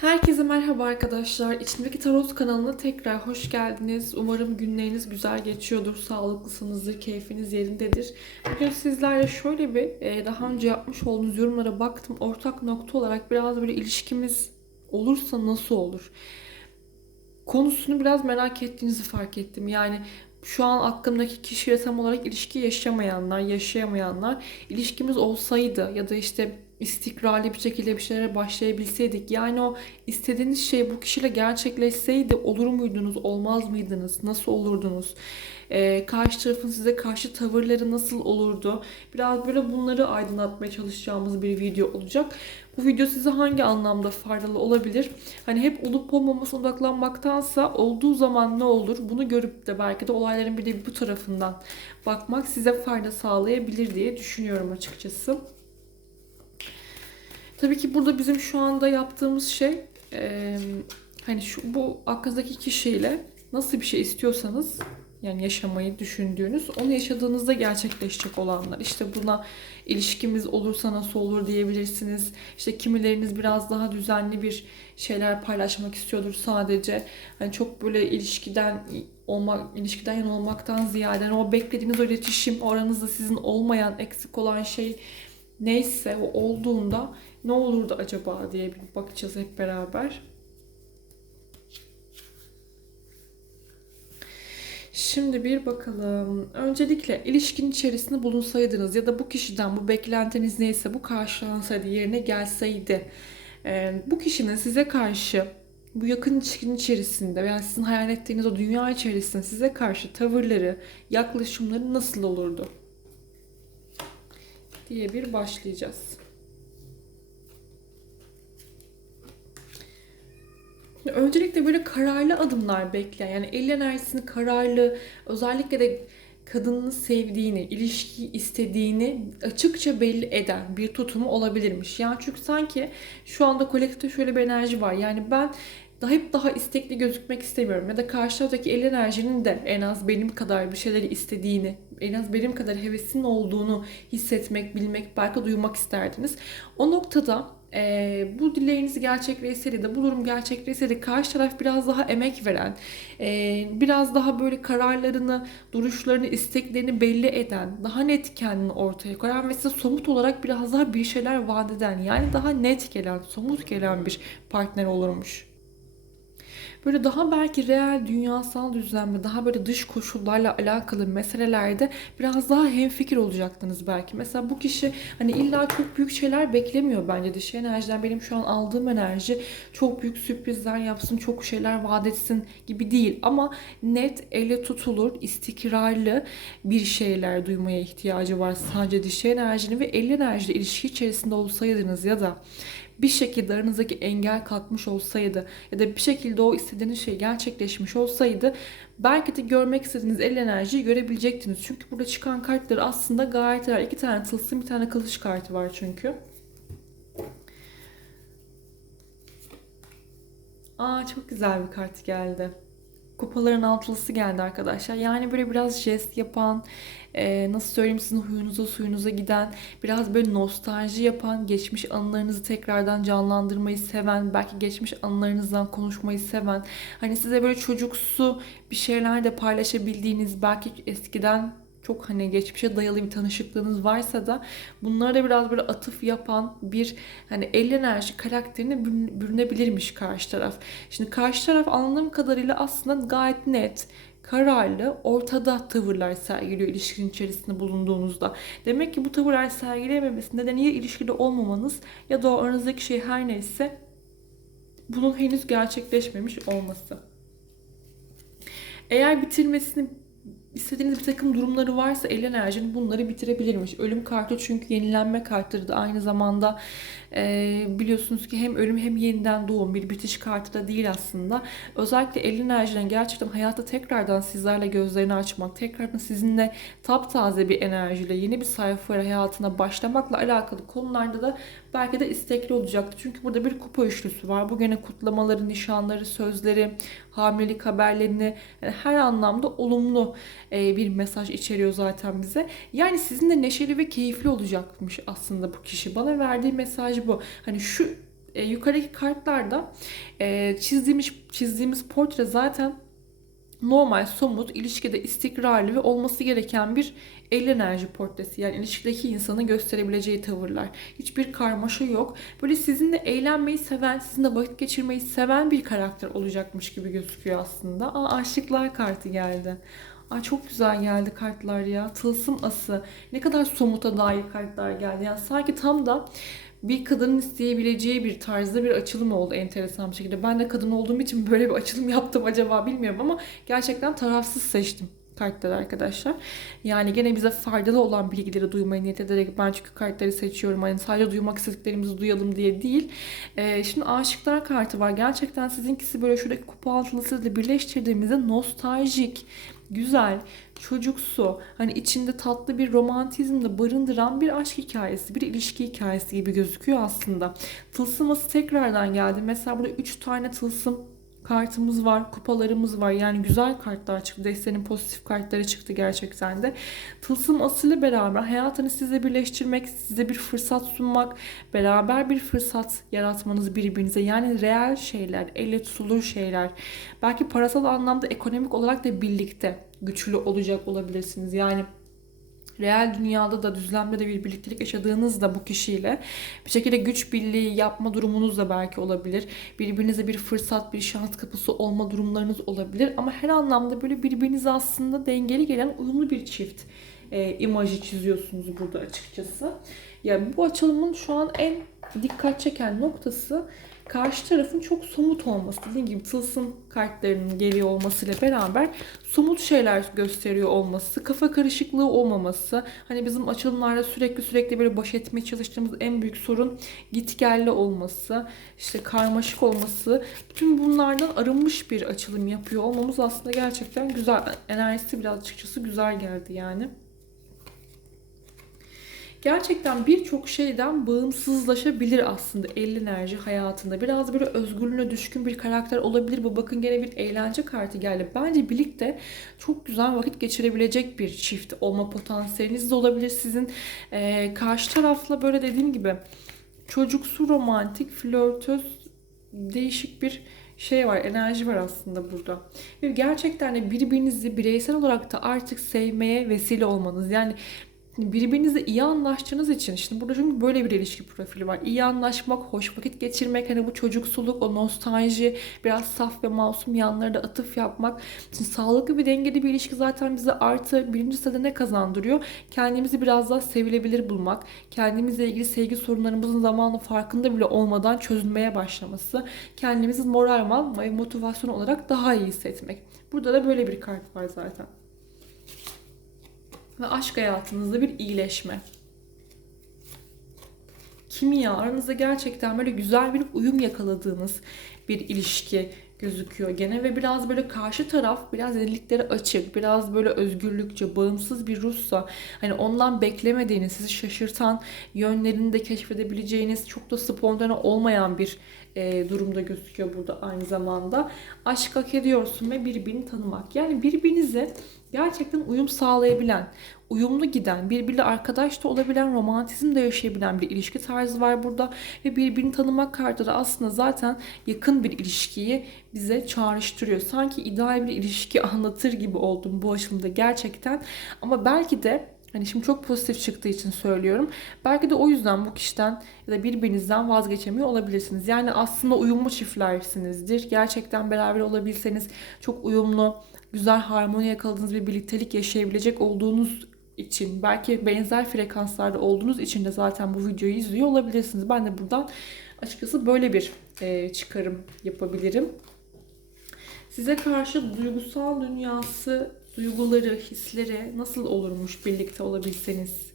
Herkese merhaba arkadaşlar. İçimdeki Tarot kanalına tekrar hoş geldiniz. Umarım günleriniz güzel geçiyordur, sağlıklısınızdır, keyfiniz yerindedir. Bugün sizlerle şöyle bir e, daha önce yapmış olduğunuz yorumlara baktım. Ortak nokta olarak biraz böyle ilişkimiz olursa nasıl olur? Konusunu biraz merak ettiğinizi fark ettim. Yani şu an aklımdaki kişiyle tam olarak ilişki yaşamayanlar, yaşayamayanlar ilişkimiz olsaydı ya da işte istikrarlı bir şekilde bir şeylere başlayabilseydik. Yani o istediğiniz şey bu kişiyle gerçekleşseydi olur muydunuz, olmaz mıydınız, nasıl olurdunuz? Ee, karşı tarafın size karşı tavırları nasıl olurdu? Biraz böyle bunları aydınlatmaya çalışacağımız bir video olacak. Bu video size hangi anlamda faydalı olabilir? Hani hep olup olmamasına odaklanmaktansa olduğu zaman ne olur? Bunu görüp de belki de olayların bir de bu tarafından bakmak size fayda sağlayabilir diye düşünüyorum açıkçası. Tabii ki burada bizim şu anda yaptığımız şey e, hani şu bu aklınızdaki kişiyle nasıl bir şey istiyorsanız yani yaşamayı düşündüğünüz onu yaşadığınızda gerçekleşecek olanlar. İşte buna ilişkimiz olursa nasıl olur diyebilirsiniz. İşte kimileriniz biraz daha düzenli bir şeyler paylaşmak istiyordur sadece. Hani çok böyle ilişkiden olmak, ilişkiden yan olmaktan ziyade yani o beklediğiniz o iletişim, aranızda sizin olmayan, eksik olan şey neyse o olduğunda ne olurdu acaba diye bir bakacağız hep beraber. Şimdi bir bakalım. Öncelikle ilişkinin içerisinde bulunsaydınız ya da bu kişiden bu beklentiniz neyse bu karşılansaydı, yerine gelseydi. E, bu kişinin size karşı bu yakın ilişkinin içerisinde veya sizin hayal ettiğiniz o dünya içerisinde size karşı tavırları, yaklaşımları nasıl olurdu? diye bir başlayacağız. Öncelikle böyle kararlı adımlar bekleyen, yani el enerjisini kararlı, özellikle de kadının sevdiğini, ilişkiyi istediğini açıkça belli eden bir tutumu olabilirmiş. Yani çünkü sanki şu anda kolektifte şöyle bir enerji var. Yani ben daha hep daha istekli gözükmek istemiyorum. Ya da karşı taraftaki el enerjinin de en az benim kadar bir şeyleri istediğini, en az benim kadar hevesinin olduğunu hissetmek, bilmek, belki duymak isterdiniz. O noktada e, bu dileğinizi gerçekleşseydi de bu durum gerçekleşseydi karşı taraf biraz daha emek veren, e, biraz daha böyle kararlarını, duruşlarını, isteklerini belli eden, daha net kendini ortaya koyan ve size somut olarak biraz daha bir şeyler vaat eden yani daha net gelen, somut gelen bir partner olurmuş böyle daha belki reel dünyasal düzlemde daha böyle dış koşullarla alakalı meselelerde biraz daha hemfikir olacaktınız belki. Mesela bu kişi hani illa çok büyük şeyler beklemiyor bence dış enerjiden. Benim şu an aldığım enerji çok büyük sürprizler yapsın, çok şeyler vaat etsin gibi değil. Ama net, ele tutulur, istikrarlı bir şeyler duymaya ihtiyacı var sadece dişi enerjinin ve el enerjiyle ilişki içerisinde olsaydınız ya da bir şekilde aranızdaki engel kalkmış olsaydı ya da bir şekilde o istediğiniz şey gerçekleşmiş olsaydı belki de görmek istediğiniz el enerjiyi görebilecektiniz. Çünkü burada çıkan kartları aslında gayet var. İki tane tılsım bir tane kılıç kartı var çünkü. Aa çok güzel bir kart geldi. Kupaların altılısı geldi arkadaşlar. Yani böyle biraz jest yapan, e, nasıl söyleyeyim sizin huyunuza suyunuza giden, biraz böyle nostalji yapan, geçmiş anılarınızı tekrardan canlandırmayı seven, belki geçmiş anılarınızdan konuşmayı seven, hani size böyle çocuksu bir şeyler de paylaşabildiğiniz, belki eskiden çok hani geçmişe dayalı bir tanışıklığınız varsa da bunlara da biraz böyle atıf yapan bir hani el enerji karakterine bürünebilirmiş karşı taraf. Şimdi karşı taraf anladığım kadarıyla aslında gayet net kararlı, ortada tavırlar sergiliyor ilişkinin içerisinde bulunduğunuzda. Demek ki bu tavırlar sergileyememesi nedeni ya ilişkide olmamanız ya da aranızdaki şey her neyse bunun henüz gerçekleşmemiş olması. Eğer bitirmesini istediğiniz bir takım durumları varsa el enerjinin bunları bitirebilirmiş. Ölüm kartı çünkü yenilenme kartıdır da aynı zamanda e, biliyorsunuz ki hem ölüm hem yeniden doğum bir bitiş kartı da değil aslında. Özellikle el enerjinin gerçekten hayatta tekrardan sizlerle gözlerini açmak, tekrardan sizinle taptaze bir enerjiyle yeni bir sayfa hayatına başlamakla alakalı konularda da belki de istekli olacaktı. Çünkü burada bir kupa üçlüsü var. Bu gene kutlamaları, nişanları, sözleri, hamilelik haberlerini yani her anlamda olumlu e, bir mesaj içeriyor zaten bize. Yani sizinle neşeli ve keyifli olacakmış aslında bu kişi. Bana verdiği mesaj bu. Hani şu e, yukarıdaki kartlarda e, çizdiğimiz çizdiğimiz portre zaten normal, somut, ilişkide istikrarlı ve olması gereken bir el enerji portresi. Yani ilişkideki insanın gösterebileceği tavırlar. Hiçbir karmaşa yok. Böyle sizinle eğlenmeyi seven, sizinle vakit geçirmeyi seven bir karakter olacakmış gibi gözüküyor aslında. Aa aşıklar kartı geldi. Ay çok güzel geldi kartlar ya. Tılsım ası. Ne kadar somuta dair kartlar geldi. Yani sanki tam da bir kadının isteyebileceği bir tarzda bir açılım oldu enteresan bir şekilde. Ben de kadın olduğum için böyle bir açılım yaptım acaba bilmiyorum ama gerçekten tarafsız seçtim kartları arkadaşlar. Yani gene bize faydalı olan bilgileri duymaya niyet ederek ben çünkü kartları seçiyorum. Hani sadece duymak istediklerimizi duyalım diye değil. Ee, şimdi aşıklar kartı var. Gerçekten sizinkisi böyle şuradaki kupa altılısıyla birleştirdiğimizde nostaljik, güzel, çocuksu, hani içinde tatlı bir romantizm de barındıran bir aşk hikayesi, bir ilişki hikayesi gibi gözüküyor aslında. Tılsıması tekrardan geldi. Mesela burada 3 tane tılsım kartımız var, kupalarımız var. Yani güzel kartlar çıktı. Destenin pozitif kartları çıktı gerçekten de. Tılsım asılı beraber hayatını size birleştirmek, size bir fırsat sunmak, beraber bir fırsat yaratmanız birbirinize. Yani reel şeyler, elle tutulur şeyler. Belki parasal anlamda ekonomik olarak da birlikte güçlü olacak olabilirsiniz. Yani Real dünyada da düzlemde de bir birliktelik yaşadığınızda bu kişiyle bir şekilde güç birliği yapma durumunuz da belki olabilir. Birbirinize bir fırsat, bir şans kapısı olma durumlarınız olabilir. Ama her anlamda böyle birbirinize aslında dengeli gelen uyumlu bir çift e, imajı çiziyorsunuz burada açıkçası. Yani bu açılımın şu an en dikkat çeken noktası karşı tarafın çok somut olması. Dediğim gibi tılsım kartlarının geliyor olmasıyla beraber somut şeyler gösteriyor olması, kafa karışıklığı olmaması. Hani bizim açılımlarda sürekli sürekli böyle baş etmeye çalıştığımız en büyük sorun gitgelli olması, işte karmaşık olması. Bütün bunlardan arınmış bir açılım yapıyor olmamız aslında gerçekten güzel. Enerjisi biraz açıkçası güzel geldi yani gerçekten birçok şeyden bağımsızlaşabilir aslında el enerji hayatında. Biraz böyle özgürlüğüne düşkün bir karakter olabilir bu. Bakın gene bir eğlence kartı geldi. Bence birlikte çok güzel vakit geçirebilecek bir çift olma potansiyeliniz de olabilir sizin. Ee, karşı tarafla böyle dediğim gibi çocuksu, romantik, flörtöz, değişik bir şey var, enerji var aslında burada. Ve gerçekten de birbirinizi bireysel olarak da artık sevmeye vesile olmanız. Yani birbirinizle iyi anlaştığınız için şimdi burada çünkü böyle bir ilişki profili var. İyi anlaşmak, hoş vakit geçirmek, hani bu çocuksuluk, o nostalji, biraz saf ve masum yanları da atıf yapmak. Şimdi sağlıklı bir dengeli bir ilişki zaten bize artı birinci sırada ne kazandırıyor? Kendimizi biraz daha sevilebilir bulmak, kendimizle ilgili sevgi sorunlarımızın zamanla farkında bile olmadan çözülmeye başlaması, kendimizi moral ve motivasyon olarak daha iyi hissetmek. Burada da böyle bir kart var zaten ve aşk hayatınızda bir iyileşme. Kimya aranızda gerçekten böyle güzel bir uyum yakaladığınız bir ilişki gözüküyor gene ve biraz böyle karşı taraf biraz yeniliklere açık, biraz böyle özgürlükçe, bağımsız bir ruhsa hani ondan beklemediğiniz, sizi şaşırtan yönlerini de keşfedebileceğiniz çok da spontane olmayan bir e, durumda gözüküyor burada aynı zamanda. Aşk hak ediyorsun ve birbirini tanımak. Yani birbirinize gerçekten uyum sağlayabilen, uyumlu giden, birbiriyle arkadaş da olabilen, romantizm de yaşayabilen bir ilişki tarzı var burada. Ve birbirini tanımak kartları aslında zaten yakın bir ilişkiyi bize çağrıştırıyor. Sanki ideal bir ilişki anlatır gibi oldum bu aşımda gerçekten. Ama belki de Hani şimdi çok pozitif çıktığı için söylüyorum. Belki de o yüzden bu kişiden ya da birbirinizden vazgeçemiyor olabilirsiniz. Yani aslında uyumlu çiftlersinizdir. Gerçekten beraber olabilseniz çok uyumlu, güzel harmoni yakaladığınız bir birliktelik yaşayabilecek olduğunuz için belki benzer frekanslarda olduğunuz için de zaten bu videoyu izliyor olabilirsiniz. Ben de buradan açıkçası böyle bir e, çıkarım yapabilirim. Size karşı duygusal dünyası, duyguları, hisleri nasıl olurmuş birlikte olabilseniz?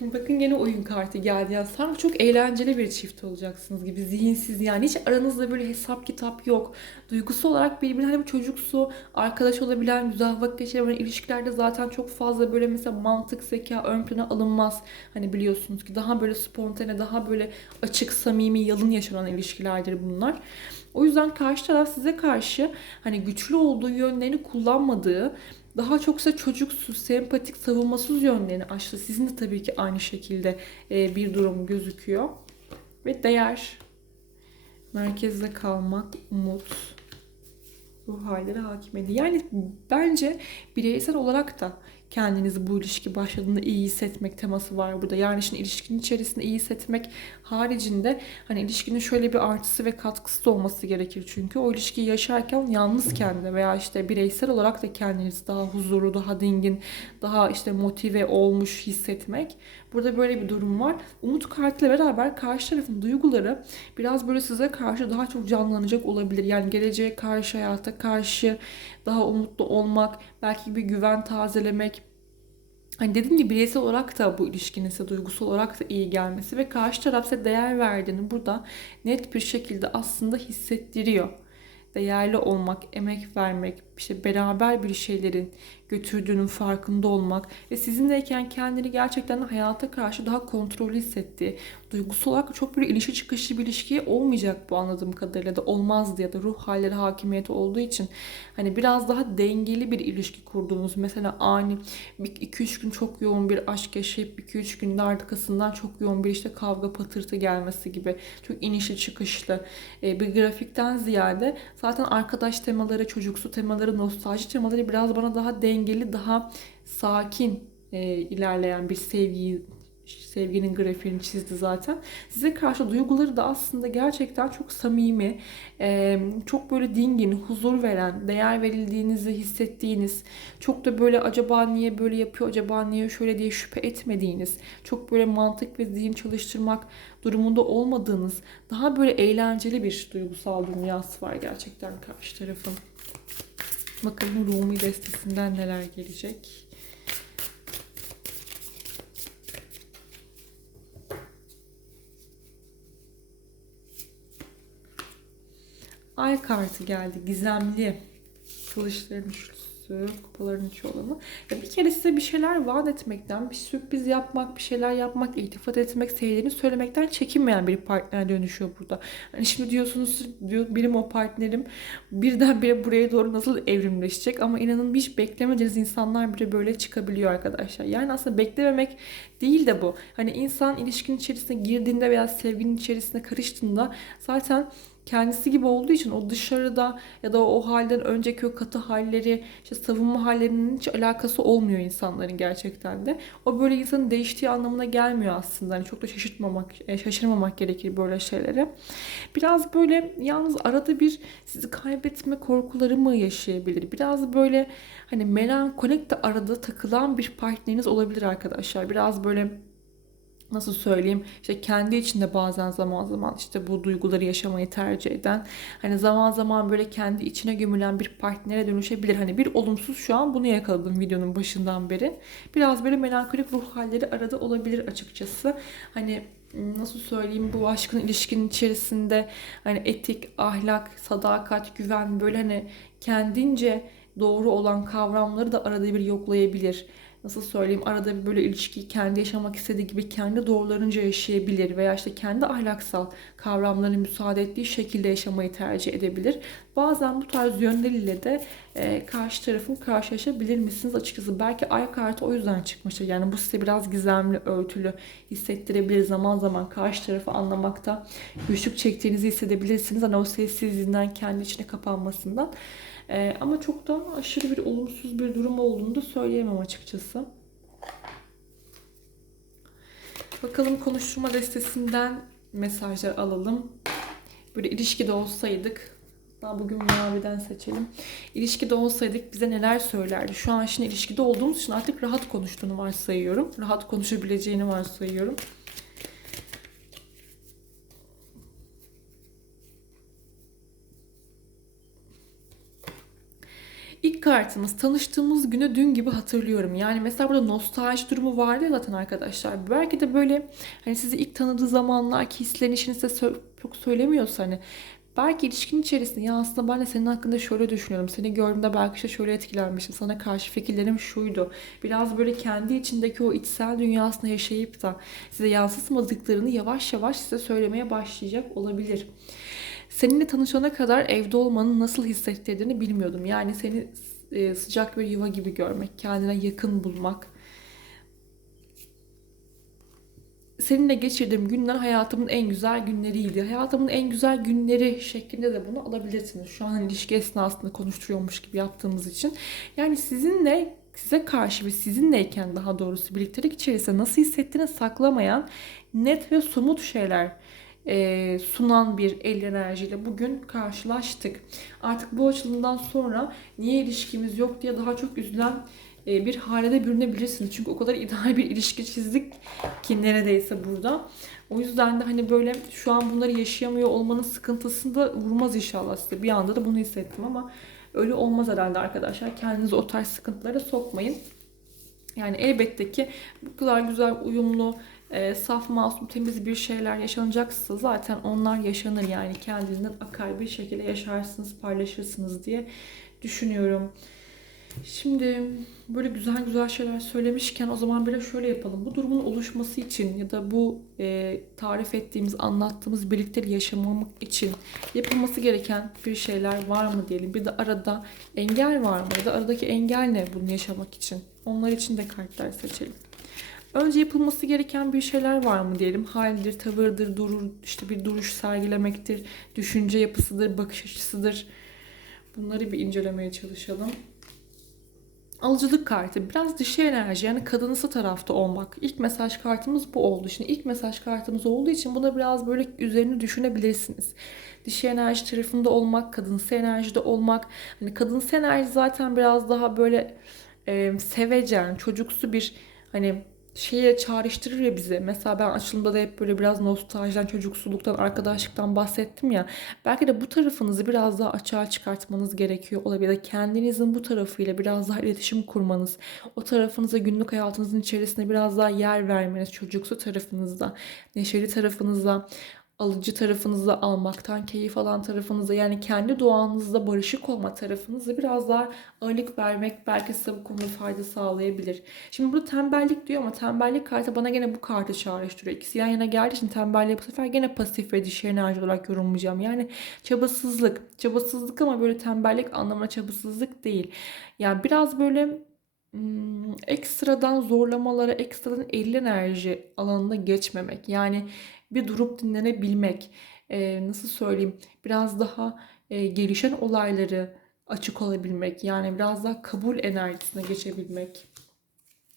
Bakın gene oyun kartı geldi. Ya sanki çok eğlenceli bir çift olacaksınız gibi. Zihinsiz yani. Hiç aranızda böyle hesap kitap yok. Duygusu olarak birbirine hani çocuksu, arkadaş olabilen, güzel vakit geçirebilen ilişkilerde zaten çok fazla böyle mesela mantık, zeka ön plana alınmaz. Hani biliyorsunuz ki daha böyle spontane, daha böyle açık, samimi, yalın yaşanan ilişkilerdir bunlar. O yüzden karşı taraf size karşı hani güçlü olduğu yönlerini kullanmadığı, daha çoksa çocuksu, sempatik, savunmasız yönlerini aştı. Sizin de tabii ki aynı şekilde e, bir durum gözüküyor. Ve değer, merkezde kalmak, umut, ruh halleri hakim ediyor. Yani bence bireysel olarak da kendinizi bu ilişki başladığında iyi hissetmek teması var burada. Yani şimdi ilişkinin içerisinde iyi hissetmek haricinde hani ilişkinin şöyle bir artısı ve katkısı da olması gerekir çünkü o ilişkiyi yaşarken yalnızken de veya işte bireysel olarak da kendinizi daha huzurlu, daha dingin, daha işte motive olmuş hissetmek. Burada böyle bir durum var. Umut kartıyla beraber karşı tarafın duyguları biraz böyle size karşı daha çok canlanacak olabilir. Yani geleceğe karşı, hayata karşı daha umutlu olmak, belki bir güven tazelemek, Hani dediğim gibi bireysel olarak da bu ilişkinin size duygusal olarak da iyi gelmesi ve karşı taraf size değer verdiğini burada net bir şekilde aslında hissettiriyor. Değerli olmak, emek vermek, işte beraber bir şeylerin götürdüğünün farkında olmak ve sizinleyken kendini gerçekten hayata karşı daha kontrollü hissettiği, duygusal olarak çok bir ilişki çıkışı bir ilişki olmayacak bu anladığım kadarıyla da olmazdı ya da ruh halleri hakimiyeti olduğu için hani biraz daha dengeli bir ilişki kurduğunuz mesela ani 2-3 gün çok yoğun bir aşk yaşayıp 2-3 günde arkasından çok yoğun bir işte kavga patırtı gelmesi gibi çok inişli çıkışlı e, bir grafikten ziyade zaten arkadaş temaları, çocuksu temaları, nostalji temaları biraz bana daha dengeli, daha sakin e, ilerleyen bir sevgi sevginin grafiğini çizdi zaten. Size karşı duyguları da aslında gerçekten çok samimi, çok böyle dingin, huzur veren, değer verildiğinizi hissettiğiniz, çok da böyle acaba niye böyle yapıyor, acaba niye şöyle diye şüphe etmediğiniz, çok böyle mantık ve zihin çalıştırmak durumunda olmadığınız, daha böyle eğlenceli bir duygusal dünyası var gerçekten karşı tarafın. Bakalım Rumi destesinden neler gelecek. Ay kartı geldi. Gizemli. Kılıçların üçlüsü, kupaların üç olanı. Ya bir kere size bir şeyler vaat etmekten, bir sürpriz yapmak, bir şeyler yapmak, iltifat etmek, sevdiğini söylemekten çekinmeyen bir partner dönüşüyor burada. Hani şimdi diyorsunuz, diyor benim o partnerim birdenbire buraya doğru nasıl evrimleşecek ama inanın hiç beklemediğiniz insanlar bile böyle çıkabiliyor arkadaşlar. Yani aslında beklememek değil de bu. Hani insan ilişkinin içerisine girdiğinde veya sevginin içerisine karıştığında zaten kendisi gibi olduğu için o dışarıda ya da o halden önceki o katı halleri, işte savunma hallerinin hiç alakası olmuyor insanların gerçekten de. O böyle insanın değiştiği anlamına gelmiyor aslında. Hani çok da şaşırtmamak, e, şaşırmamak gerekir böyle şeylere. Biraz böyle yalnız arada bir sizi kaybetme korkuları mı yaşayabilir? Biraz böyle hani melankolik de arada takılan bir partneriniz olabilir arkadaşlar. Biraz böyle nasıl söyleyeyim işte kendi içinde bazen zaman zaman işte bu duyguları yaşamayı tercih eden hani zaman zaman böyle kendi içine gömülen bir partnere dönüşebilir. Hani bir olumsuz şu an bunu yakaladım videonun başından beri. Biraz böyle melankolik ruh halleri arada olabilir açıkçası. Hani nasıl söyleyeyim bu aşkın ilişkinin içerisinde hani etik, ahlak, sadakat, güven böyle hani kendince doğru olan kavramları da arada bir yoklayabilir nasıl söyleyeyim arada bir böyle ilişkiyi kendi yaşamak istediği gibi kendi doğrularınca yaşayabilir veya işte kendi ahlaksal kavramlarının müsaade ettiği şekilde yaşamayı tercih edebilir. Bazen bu tarz yönleriyle de e, karşı tarafın karşılaşabilir misiniz açıkçası. Belki ay kartı o yüzden çıkmıştır. Yani bu size biraz gizemli, örtülü hissettirebilir. Zaman zaman karşı tarafı anlamakta güçlük çektiğinizi hissedebilirsiniz. Hani o sessizliğinden kendi içine kapanmasından. E, ama çok da aşırı bir olumsuz bir durum olduğunu da söyleyemem açıkçası. Bakalım konuşturma destesinden mesajlar alalım. Böyle ilişkide olsaydık daha bugün maviden seçelim. İlişkide olsaydık bize neler söylerdi? Şu an şimdi ilişkide olduğumuz için artık rahat konuştuğunu varsayıyorum. Rahat konuşabileceğini varsayıyorum. Kartımız tanıştığımız günü dün gibi hatırlıyorum. Yani mesela burada nostalji durumu vardı zaten arkadaşlar. Belki de böyle hani sizi ilk tanıdığı zamanlar ki hislerini çok söylemiyorsa hani belki ilişkinin içerisinde ya aslında ben de senin hakkında şöyle düşünüyorum. Seni gördüğümde belki işte şöyle etkilenmiştim. Sana karşı fikirlerim şuydu. Biraz böyle kendi içindeki o içsel dünyasını yaşayıp da size yansıtmadıklarını yavaş yavaş size söylemeye başlayacak olabilir. Seninle tanışana kadar evde olmanın nasıl hissettirdiğini bilmiyordum. Yani seni e, sıcak bir yuva gibi görmek, kendine yakın bulmak. Seninle geçirdiğim günler hayatımın en güzel günleriydi. Hayatımın en güzel günleri şeklinde de bunu alabilirsiniz. Şu an ilişki esnasında konuşturuyormuş gibi yaptığımız için. Yani sizinle size karşı ve sizinleyken daha doğrusu birliktelik içerisinde nasıl hissettiğini saklamayan net ve somut şeyler e, sunan bir el enerjiyle bugün karşılaştık. Artık bu açılımdan sonra niye ilişkimiz yok diye daha çok üzülen e, bir hale de bürünebilirsiniz. Çünkü o kadar ideal bir ilişki çizdik ki neredeyse burada. O yüzden de hani böyle şu an bunları yaşayamıyor olmanın sıkıntısını da vurmaz inşallah size. Bir anda da bunu hissettim ama öyle olmaz herhalde arkadaşlar. Kendinizi o tarz sıkıntılara sokmayın. Yani elbette ki bu kadar güzel, uyumlu, e, saf, masum, temiz bir şeyler yaşanacaksa zaten onlar yaşanır. Yani kendinizden akar bir şekilde yaşarsınız, paylaşırsınız diye düşünüyorum. Şimdi böyle güzel güzel şeyler söylemişken o zaman böyle şöyle yapalım. Bu durumun oluşması için ya da bu e, tarif ettiğimiz, anlattığımız birlikte yaşamamak için yapılması gereken bir şeyler var mı diyelim. Bir de arada engel var mı ya da aradaki engel ne bunu yaşamak için? Onlar için de kartlar seçelim. Önce yapılması gereken bir şeyler var mı diyelim. Haldir, tavırdır, durur, işte bir duruş sergilemektir, düşünce yapısıdır, bakış açısıdır. Bunları bir incelemeye çalışalım. Alıcılık kartı biraz dişi enerji yani kadınısı tarafta olmak. İlk mesaj kartımız bu oldu. Şimdi ilk mesaj kartımız olduğu için buna biraz böyle üzerine düşünebilirsiniz. Dişi enerji tarafında olmak, kadınsı enerjide olmak. Hani kadınsı enerji zaten biraz daha böyle e, sevecen, çocuksu bir hani şeye çağrıştırır ya bizi. Mesela ben açılımda da hep böyle biraz nostaljiden, çocuksuluktan, arkadaşlıktan bahsettim ya. Belki de bu tarafınızı biraz daha açığa çıkartmanız gerekiyor olabilir. Kendinizin bu tarafıyla biraz daha iletişim kurmanız, o tarafınıza günlük hayatınızın içerisinde biraz daha yer vermeniz, çocuksu tarafınızda, neşeli tarafınızda alıcı tarafınızda almaktan keyif alan tarafınızda yani kendi doğanızda barışık olma tarafınızda biraz daha ağırlık vermek belki size bu konuda fayda sağlayabilir. Şimdi burada tembellik diyor ama tembellik kartı bana gene bu kartı çağrıştırıyor. İkisi yan yana geldiği için tembelliği bu sefer gene pasif ve dişi enerji olarak yorumlayacağım. Yani çabasızlık. Çabasızlık ama böyle tembellik anlamına çabasızlık değil. Yani biraz böyle ekstradan zorlamalara, ekstradan el enerji alanına geçmemek. Yani bir durup dinlenebilmek, e, nasıl söyleyeyim, biraz daha e, gelişen olayları açık olabilmek, yani biraz daha kabul enerjisine geçebilmek.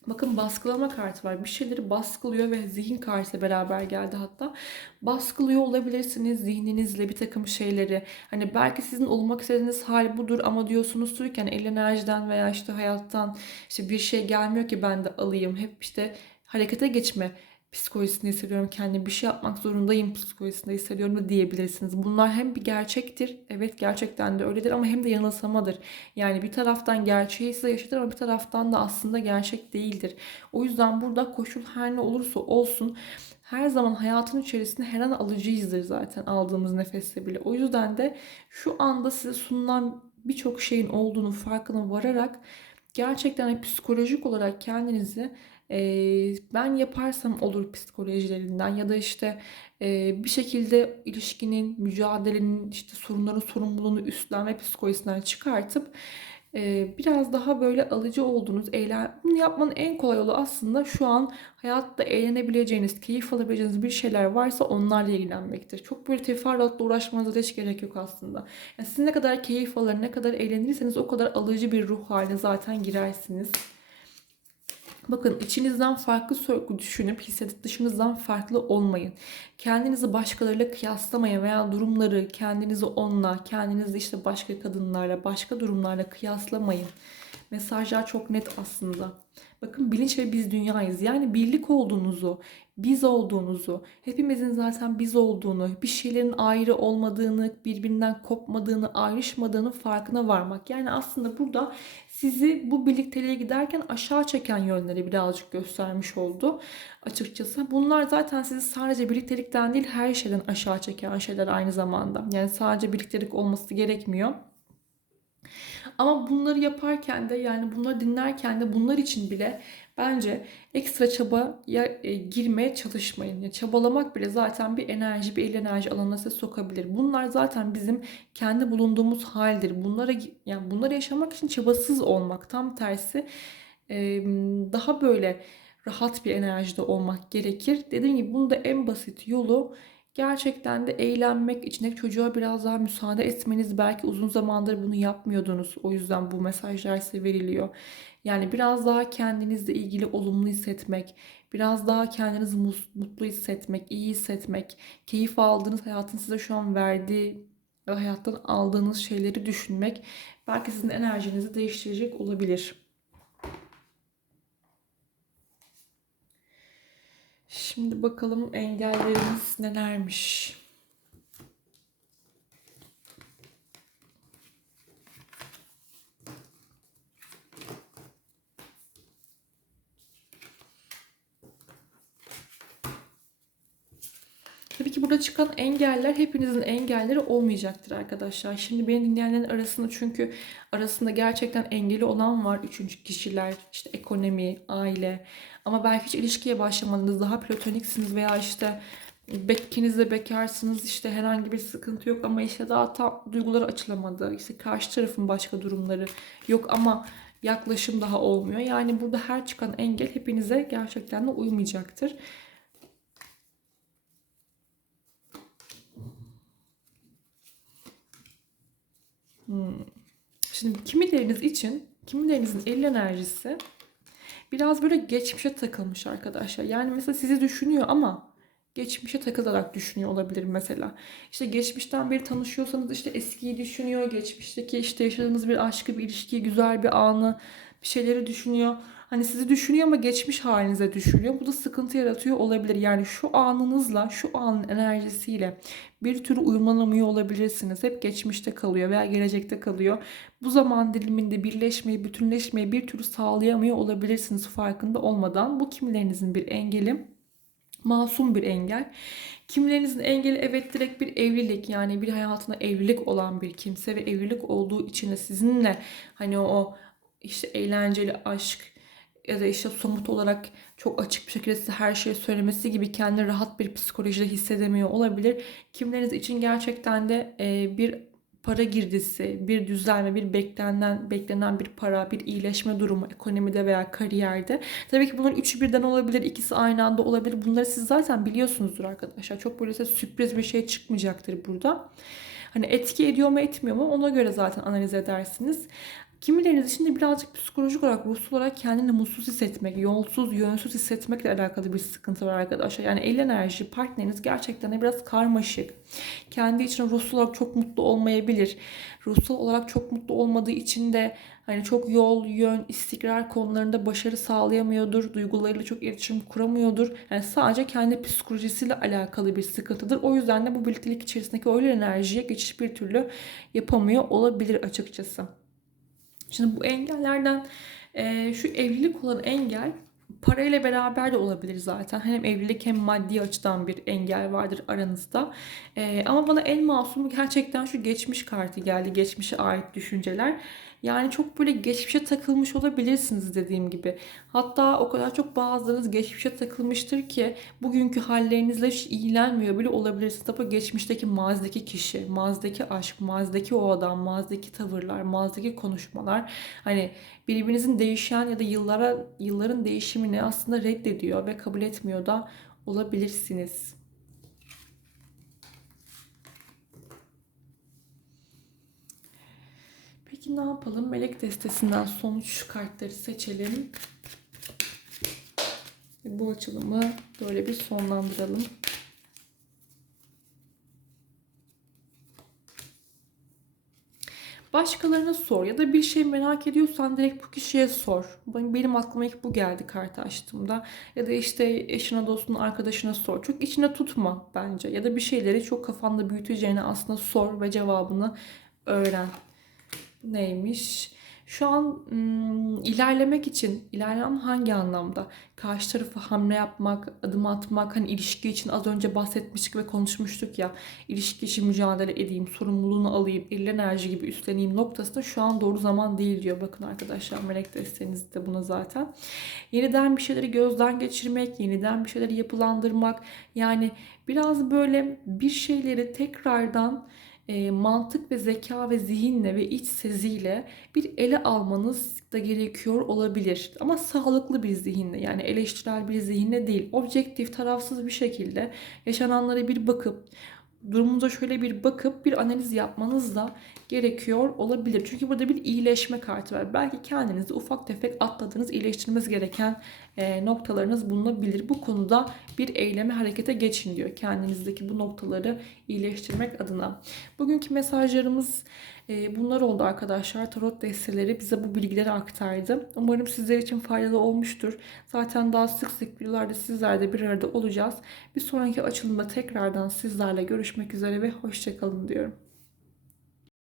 Bakın baskılama kartı var. Bir şeyleri baskılıyor ve zihin kartı beraber geldi hatta. Baskılıyor olabilirsiniz zihninizle bir takım şeyleri. Hani belki sizin olmak istediğiniz hal budur ama diyorsunuz ki hani el enerjiden veya işte hayattan işte bir şey gelmiyor ki ben de alayım. Hep işte harekete geçme psikolojisinde hissediyorum. Kendimi bir şey yapmak zorundayım psikolojisinde hissediyorum da diyebilirsiniz. Bunlar hem bir gerçektir. Evet gerçekten de öyledir ama hem de yanılsamadır. Yani bir taraftan gerçeği size yaşatır ama bir taraftan da aslında gerçek değildir. O yüzden burada koşul her ne olursa olsun her zaman hayatın içerisinde her an alıcıyızdır zaten aldığımız nefeste bile. O yüzden de şu anda size sunulan birçok şeyin olduğunu farkına vararak gerçekten psikolojik olarak kendinizi e, ben yaparsam olur psikolojilerinden ya da işte e, bir şekilde ilişkinin, mücadelenin, işte sorunların sorumluluğunu üstlenme psikolojisinden çıkartıp biraz daha böyle alıcı olduğunuz, eğlen, bunu yapmanın en kolay yolu aslında şu an hayatta eğlenebileceğiniz, keyif alabileceğiniz bir şeyler varsa onlarla ilgilenmektir. Çok böyle teferruatla uğraşmanıza hiç gerek yok aslında. Yani siz ne kadar keyif alır, ne kadar eğlenirseniz o kadar alıcı bir ruh haline zaten girersiniz. Bakın içinizden farklı düşünüp hissedip dışınızdan farklı olmayın. Kendinizi başkalarıyla kıyaslamayın veya durumları kendinizi onunla, kendinizi işte başka kadınlarla, başka durumlarla kıyaslamayın. Mesajlar çok net aslında. Bakın bilinç ve biz dünyayız. Yani birlik olduğunuzu, biz olduğunuzu, hepimizin zaten biz olduğunu, bir şeylerin ayrı olmadığını, birbirinden kopmadığını, ayrışmadığını farkına varmak. Yani aslında burada sizi bu birlikteliğe giderken aşağı çeken yönleri birazcık göstermiş oldu açıkçası. Bunlar zaten sizi sadece birliktelikten değil her şeyden aşağı çeken şeyler aynı zamanda. Yani sadece birliktelik olması gerekmiyor. Ama bunları yaparken de yani bunları dinlerken de bunlar için bile bence ekstra çabaya e, girmeye çalışmayın. Yani çabalamak bile zaten bir enerji, bir el enerji alanına size sokabilir. Bunlar zaten bizim kendi bulunduğumuz haldir. Bunlara yani bunları yaşamak için çabasız olmak tam tersi daha böyle rahat bir enerjide olmak gerekir. Dediğim gibi bunun da en basit yolu Gerçekten de eğlenmek, içindeki çocuğa biraz daha müsaade etmeniz. Belki uzun zamandır bunu yapmıyordunuz. O yüzden bu mesajlar size veriliyor. Yani biraz daha kendinizle ilgili olumlu hissetmek, biraz daha kendinizi mutlu hissetmek, iyi hissetmek, keyif aldığınız hayatın size şu an verdiği ve hayattan aldığınız şeyleri düşünmek belki sizin enerjinizi değiştirecek olabilir. Şimdi bakalım engellerimiz nelermiş. Tabii ki burada çıkan engeller hepinizin engelleri olmayacaktır arkadaşlar. Şimdi beni dinleyenlerin arasında çünkü arasında gerçekten engeli olan var. Üçüncü kişiler, işte ekonomi, aile. Ama belki hiç ilişkiye başlamadınız, daha platoniksiniz veya işte ikiniz bekarsınız işte herhangi bir sıkıntı yok ama işte daha tam duyguları açılamadı. İşte karşı tarafın başka durumları yok ama yaklaşım daha olmuyor. Yani burada her çıkan engel hepinize gerçekten de uymayacaktır. Hmm. Şimdi kimileriniz için, kimilerinizin el enerjisi biraz böyle geçmişe takılmış arkadaşlar. Yani mesela sizi düşünüyor ama geçmişe takılarak düşünüyor olabilir mesela. İşte geçmişten beri tanışıyorsanız işte eskiyi düşünüyor. Geçmişteki işte yaşadığınız bir aşkı, bir ilişkiyi, güzel bir anı, bir şeyleri düşünüyor. Hani sizi düşünüyor ama geçmiş halinize düşünüyor. Bu da sıkıntı yaratıyor olabilir. Yani şu anınızla, şu anın enerjisiyle bir türlü uyumlanamıyor olabilirsiniz. Hep geçmişte kalıyor veya gelecekte kalıyor. Bu zaman diliminde birleşmeyi, bütünleşmeyi bir türlü sağlayamıyor olabilirsiniz farkında olmadan. Bu kimilerinizin bir engeli masum bir engel. Kimilerinizin engeli evet direkt bir evlilik yani bir hayatına evlilik olan bir kimse ve evlilik olduğu için de sizinle hani o işte eğlenceli aşk, ya da işte somut olarak çok açık bir şekilde size her şeyi söylemesi gibi kendini rahat bir psikolojide hissedemiyor olabilir. Kimleriniz için gerçekten de e, bir para girdisi, bir düzelme, bir beklenen beklenen bir para, bir iyileşme durumu ekonomide veya kariyerde. Tabii ki bunların üçü birden olabilir, ikisi aynı anda olabilir. Bunları siz zaten biliyorsunuzdur arkadaşlar. Çok böyle sürpriz bir şey çıkmayacaktır burada. Hani etki ediyor mu etmiyor mu ona göre zaten analiz edersiniz. Kimileriniz için de birazcık psikolojik olarak, ruhsal olarak kendini mutsuz hissetmek, yolsuz, yönsüz hissetmekle alakalı bir sıkıntı var arkadaşlar. Yani el enerji, partneriniz gerçekten de biraz karmaşık. Kendi için ruhsal olarak çok mutlu olmayabilir. Ruhsal olarak çok mutlu olmadığı için de hani çok yol, yön, istikrar konularında başarı sağlayamıyordur. Duygularıyla çok iletişim kuramıyordur. Yani sadece kendi psikolojisiyle alakalı bir sıkıntıdır. O yüzden de bu birliktelik içerisindeki öyle enerjiye geçiş bir türlü yapamıyor olabilir açıkçası. Şimdi bu engellerden e, şu evlilik olan engel parayla beraber de olabilir zaten. Hem evlilik hem maddi açıdan bir engel vardır aranızda. Ee, ama bana en masumu gerçekten şu geçmiş kartı geldi. Geçmişe ait düşünceler. Yani çok böyle geçmişe takılmış olabilirsiniz dediğim gibi. Hatta o kadar çok bazılarınız geçmişe takılmıştır ki bugünkü hallerinizle hiç ilgilenmiyor bile olabilirsiniz. Tabi geçmişteki mazideki kişi, mazideki aşk, mazideki o adam, mazideki tavırlar, mazideki konuşmalar hani birbirinizin değişen ya da yıllara yılların değişimini aslında reddediyor ve kabul etmiyor da olabilirsiniz. Peki ne yapalım? Melek destesinden sonuç kartları seçelim. Ve bu açılımı böyle bir sonlandıralım. Başkalarına sor ya da bir şey merak ediyorsan direkt bu kişiye sor. Benim aklıma ilk bu geldi kartı açtığımda. Ya da işte eşine, dostuna, arkadaşına sor. Çok içine tutma bence. Ya da bir şeyleri çok kafanda büyüteceğine aslında sor ve cevabını öğren. Neymiş? Şu an ilerlemek için, ilerlem hangi anlamda? Karşı tarafa hamle yapmak, adım atmak, hani ilişki için az önce bahsetmiştik ve konuşmuştuk ya. ilişki için mücadele edeyim, sorumluluğunu alayım, eril enerji gibi üstleneyim noktasında şu an doğru zaman değil diyor. Bakın arkadaşlar melek desteğiniz de buna zaten. Yeniden bir şeyleri gözden geçirmek, yeniden bir şeyleri yapılandırmak. Yani biraz böyle bir şeyleri tekrardan e, mantık ve zeka ve zihinle ve iç seziyle bir ele almanız da gerekiyor olabilir. Ama sağlıklı bir zihinle yani eleştirel bir zihinle değil. Objektif, tarafsız bir şekilde yaşananlara bir bakıp durumunuza şöyle bir bakıp bir analiz yapmanız da gerekiyor olabilir. Çünkü burada bir iyileşme kartı var. Belki kendinizi ufak tefek atladığınız, iyileştirmeniz gereken e, noktalarınız bulunabilir. Bu konuda bir eyleme harekete geçin diyor. Kendinizdeki bu noktaları iyileştirmek adına. Bugünkü mesajlarımız e, bunlar oldu arkadaşlar. Tarot desteleri bize bu bilgileri aktardı. Umarım sizler için faydalı olmuştur. Zaten daha sık sık videolarda sizlerle bir arada olacağız. Bir sonraki açılımda tekrardan sizlerle görüşmek üzere ve hoşçakalın diyorum.